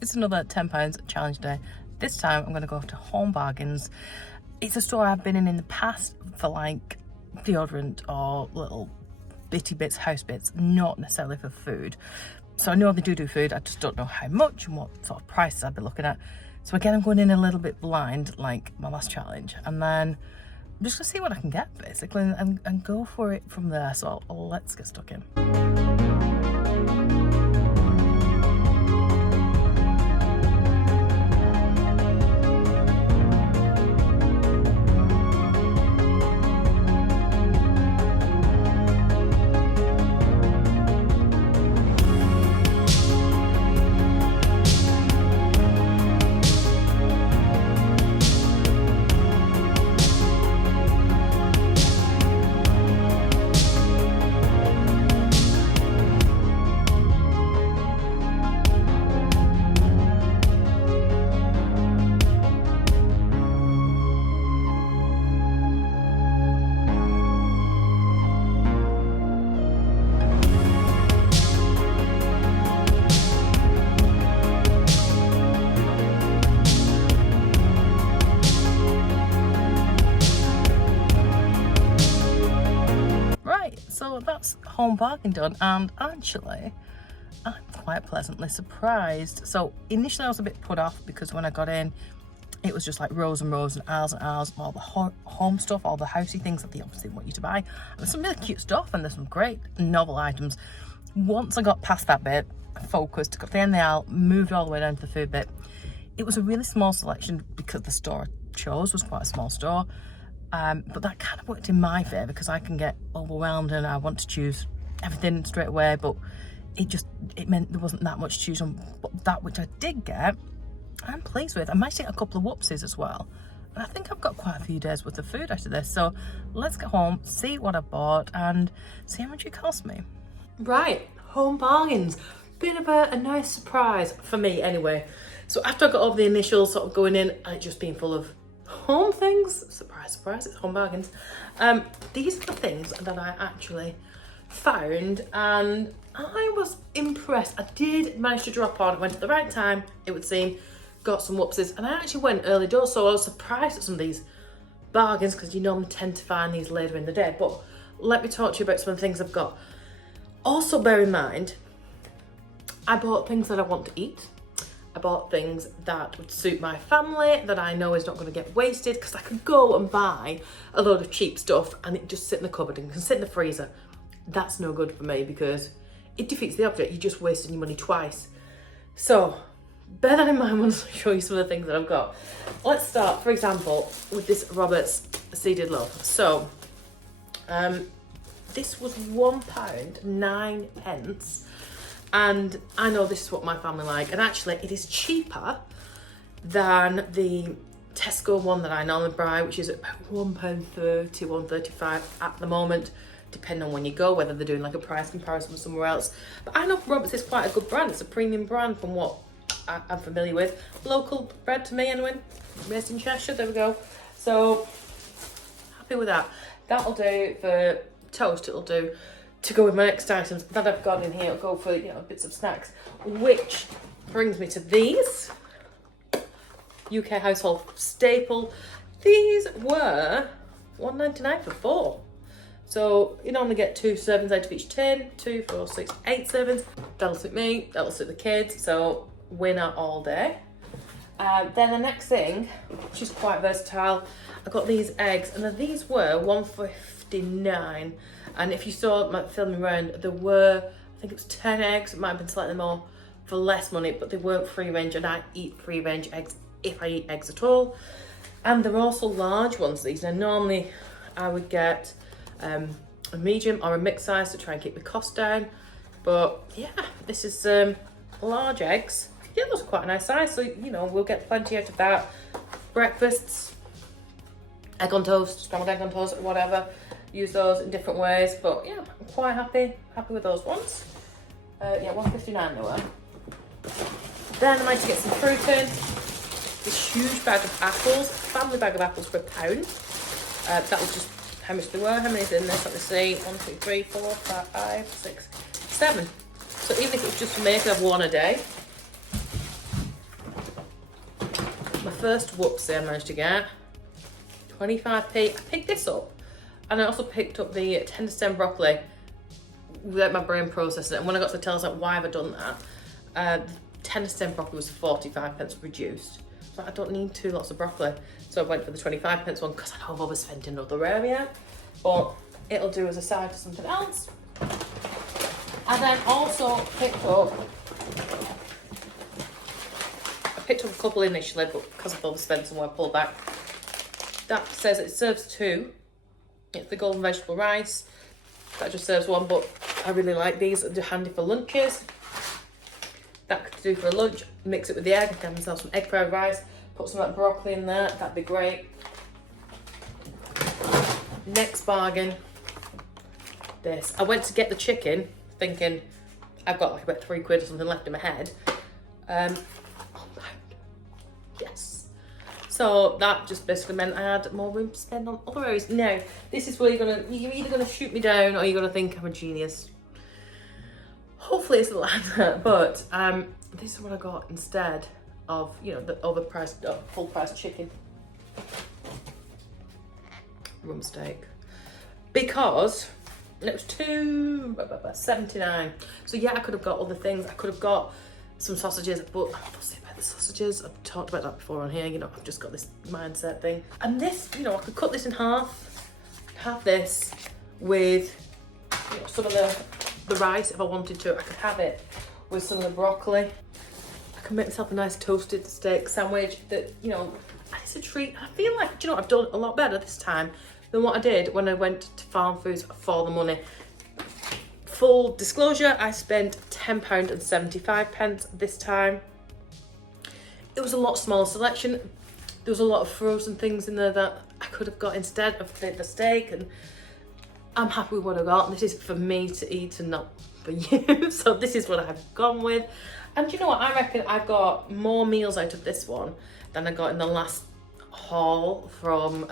It's another £10 challenge day. This time I'm going to go to Home Bargains. It's a store I've been in the past for like deodorant or little bitty bits, house bits, not necessarily for food. So I know they do food, I just don't know how much and what sort of prices I'd be looking at. So again, I'm going in a little bit blind, like my last challenge, and then I'm just gonna see what I can get basically and go for it from there. So let's get stuck in. So that's Home Bargain done, and actually I'm quite pleasantly surprised. So initially I was a bit put off because when I got in it was just like rows and rows and aisles of all the home stuff, all the housey things that they obviously want you to buy. And there's some really cute stuff and there's some great novel items. Once I got past that bit, I focused, got to the end of the aisle, moved all the way down to the food bit. It was a really small selection because the store I chose was quite a small store. But that kind of worked in my favour because I can get overwhelmed and I want to choose everything straight away, but it meant there wasn't that much to choose on. But that which I did get, I'm pleased with. I might get a couple of whoopsies as well. And I think I've got quite a few days worth of food after this. So let's get home, see what I bought and see how much it cost me. Right, Home Bargains. Bit of a nice surprise for me anyway. So after I got over the initial sort of going in and it just being full of home things, surprise surprise, it's Home Bargains, these are the things that I actually found and I was impressed. I did manage to drop on, went at the right time it would seem, got some whoopsies, and I actually went early doors, so I was surprised at some of these bargains because you normally tend to find these later in the day. But let me talk to you about some of the things I've got. Also bear in mind, I bought things that I want to eat. I bought things that would suit my family, that I know is not going to get wasted, because I could go and buy a load of cheap stuff and it just sit in the cupboard and can sit in the freezer. That's no good for me because it defeats the object. You're just wasting your money twice. So bear that in mind when I show you some of the things that I've got. Let's start, for example, with this Robert's Seeded Love. So this was £1.09. And I know this is what my family like, and actually it is cheaper than the Tesco one that I normally buy, which is about £1.30, £1.35 at the moment, depending on when you go, whether they're doing like a price comparison with somewhere else. But I know Roberts is quite a good brand. It's a premium brand from what I'm familiar with. Local bread to me anyway, raised in Cheshire, there we go. So happy with that. That'll do for toast, it'll do to go with my next items that I've got in here. I'll go for, bits of snacks, which brings me to these UK household staple. These were £1.99 for 4. So you normally get 2 servings out of each tin, 2, 4, 6, 8 servings. That'll suit me, that'll suit the kids, so winner all day. Then the next thing, which is quite versatile, I got these eggs, and these were £1.59. And if you saw my filming around, there were, I think it was 10 eggs, it might have been slightly more, for less money, but they weren't free range, and I eat free range eggs if I eat eggs at all. And they're also large ones, these. Now normally I would get a medium or a mixed size to try and keep the cost down. But yeah, this is large eggs. Yeah, those are quite a nice size, so we'll get plenty out of that. Breakfasts, egg on toast, scrambled egg on toast, or whatever. Use those in different ways, but yeah, I'm quite happy with those ones. Yeah, £1.59 they were. Then I managed to get some fruit in. This huge bag of apples, family bag of apples for £1. That was just how much they were. How many's in this? Let me see. 1, 2, 3, 4, 5, 6, 7. So even if it was just for me, I could have one a day. first whoopsie I managed to get. 25p. I picked this up, and I also picked up the tender stem broccoli without my brain processing it. And when I got to the till, I was like, why have I done that? The tender stem broccoli was 45p reduced. So I don't need 2 lots of broccoli. So I went for the 25p one because I know I've overspent in another area. But it'll do as a side to something else. And then also picked up a couple initially, but because I've overspent somewhere, I pulled back. That says it serves 2. It's the golden vegetable rice. That just serves 1, but I really like these. They're handy for lunches. That could do for a lunch. Mix it with the egg. Get myself some egg fried rice. Put some broccoli in there. That'd be great. Next bargain. This. I went to get the chicken, thinking I've got like about £3 or something left in my head. £1. Yes. So that just basically meant I had more room to spend on other areas. Now, this is where you're either gonna shoot me down or you're gonna think I'm a genius. Hopefully it's like that, but this is what I got instead of, you know, the overpriced, full price chicken. Rump steak. Because it was $2.79. So yeah, I could have got other things. I could have got some sausages, but I'm not fussy about the sausages. I've talked about that before on here, you know, I've just got this mindset thing. And this, you know, I could cut this in half, have this with, you know, some of the rice if I wanted to. I could have it with some of the broccoli. I can make myself a nice toasted steak sandwich that, you know, it's a treat. I feel like, do you know, I've done a lot better this time than what I did when I went to Farm Foods for the money. Full disclosure, I spent £10.75 this time. It was a lot smaller selection. There was a lot of frozen things in there that I could have got instead of the steak, and I'm happy with what I got. This is for me to eat and not for you. So this is what I've gone with. And you know what? I reckon I got more meals out of this one than I got in the last haul from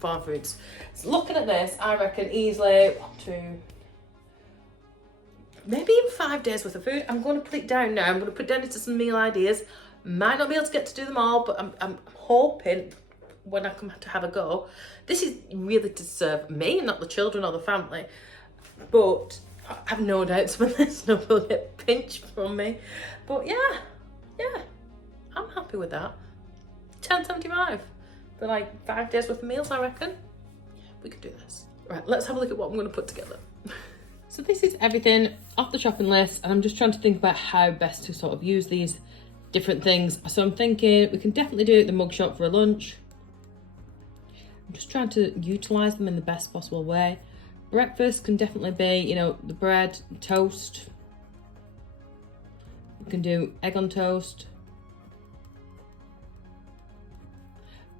Farm Foods. So looking at this, I reckon easily 1, 2, maybe even 5 days worth of food. I'm going to put it down now. I'm going to put it down into some meal ideas. Might not be able to get to do them all, but I'm hoping when I come to have a go. This is really to serve me, not the children or the family. But I have no doubts when this no will get pinched from me. But yeah, I'm happy with that. £10.75 for like 5 days worth of meals, I reckon. We could do this. Right, let's have a look at what I'm going to put together. So this is everything off the shopping list, and I'm just trying to think about how best to sort of use these different things. So I'm thinking we can definitely do the mug shop for a lunch. I'm just trying to utilise them in the best possible way. Breakfast can definitely be, you know, the bread, toast. We can do egg on toast.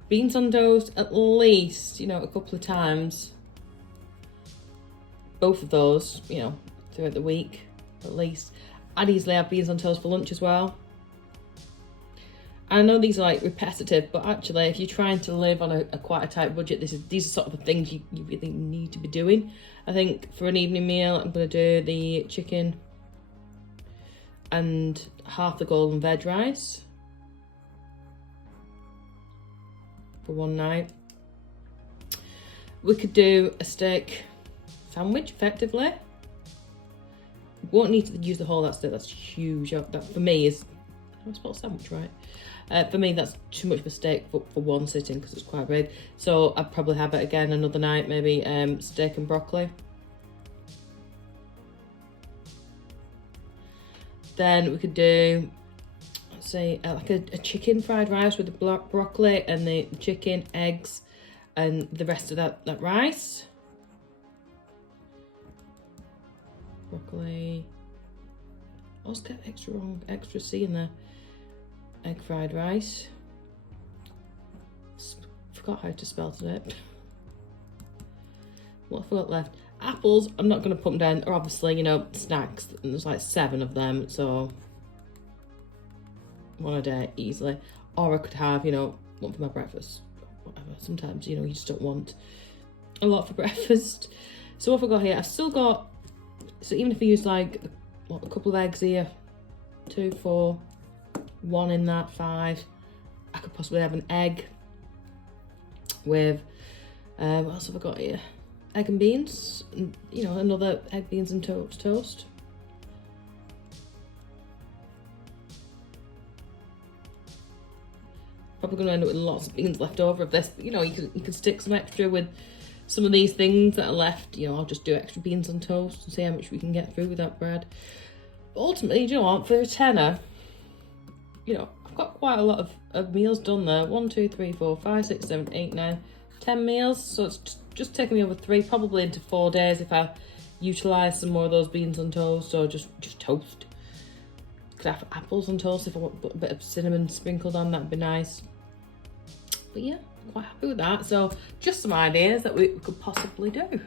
Beans on toast at least, you know, a couple of times. Both of those, you know, throughout the week at least. I'd easily have beans on toast for lunch as well. I know these are like repetitive, but actually if you're trying to live on a quite a tight budget, these are sort of the things you really need to be doing. I think for an evening meal, I'm going to do the chicken and half the golden veg rice for one night. We could do a steak sandwich effectively. Won't need to use the whole that steak, that's huge. That for me is, I spelled sandwich right. For me, that's too much of a steak for one sitting because it's quite big. So I'd probably have it again another night, maybe steak and broccoli. Then we could do, let's say, like a chicken fried rice with the broccoli and the chicken, eggs, and the rest of that rice. Broccoli. I always get extra C in there. Egg fried rice. Forgot how to spell today. What have I got left? Apples, I'm not going to put them down. Or obviously, you know, snacks. And there's like 7 of them, so one a day easily. Or I could have, you know, one for my breakfast. Whatever. Sometimes, you know, you just don't want a lot for breakfast. So what have I got here? I've still got, so even if I use like a couple of eggs here, 2, 4, 1 in that, 5. I could possibly have an egg with, what else have I got here? Egg and beans, and, you know, another egg, beans and toast. Probably going to end up with lots of beans left over of this, but you know, you can stick some extra with some of these things that are left. You know, I'll just do extra beans on toast and see how much we can get through with that bread. But ultimately, you know what, for a tenner, you know, I've got quite a lot of meals done there. 1, 2, 3, 4, 5, 6, 7, 8, 9, 10 meals. So it's just taking me over 3, probably into 4 days if I utilise some more of those beans on toast, or just toast. Could have apples on toast if I want a bit of cinnamon sprinkled on, that'd be nice. But yeah, quite happy with that. So just some ideas that we could possibly do.